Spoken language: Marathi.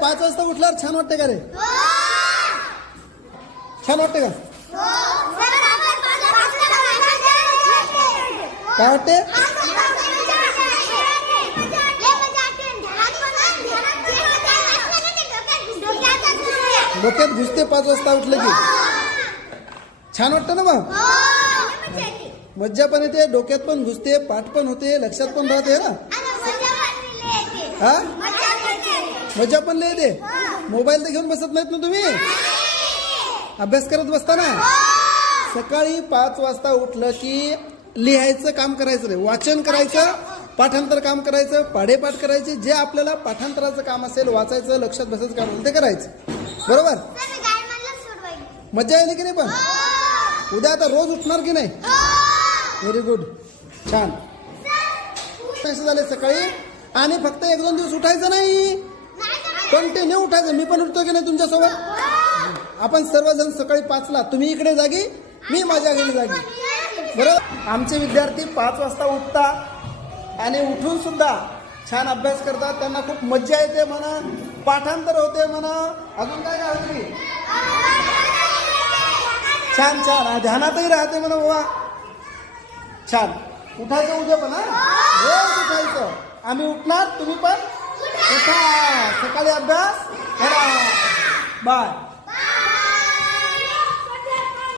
5 वाजता उठल्यावर छान वाटते का रे? छान वाटते का? काय वाटते? डोक्यात घुसते 5 वाजता उठलं की. छान वाटतं ना मग? मज्जा पण येते, डोक्यात पण घुसते, पाठ पण होते, लक्षात पण राहते ना. हा, मजा पण लय येते. मोबाईल तर घेऊन बसत नाहीत ना तुम्ही? अभ्यास करत बसता ना. सकाळी 5 वाजता उठलं की लिहायचं काम करायचं रे, वाचन करायचं, पाठांतर काम करायचं, पाढेपाठ करायचे. जे आपल्याला पाठांतराचं काम असेल, वाचायचं, लक्षात बसायचं काम असेल ते करायचं. बरोबर? मजा येईल की नाही? पण उद्या आता रोज उठणार की नाही? व्हेरी गुड, छान. पैसे झाले सकाळी. आणि फक्त 1-2 दिवस उठायचं नाही, कंटिन्यू उठायचं. मी पण उठतो की नाही तुमच्यासोबत? आपण सर्वजण सकाळी 5ला, तुम्ही इकडे जागी, मी माझ्या घरी जागी. बरोबर? आमचे विद्यार्थी 5 वाजता उठतात आणि उठून सुद्धा छान अभ्यास करतात. त्यांना खूप मज्जा येते म्हणा, पाठांतर होते म्हणा, अजून काय काय होते, छान छान ध्यानातही राहते म्हणा बाबा. छान उठायचं उद्या पण. रोज उठायचं. आम्ही उठणार, तुम्ही पण उठा. सकाळी अभ्यास करा. बाय.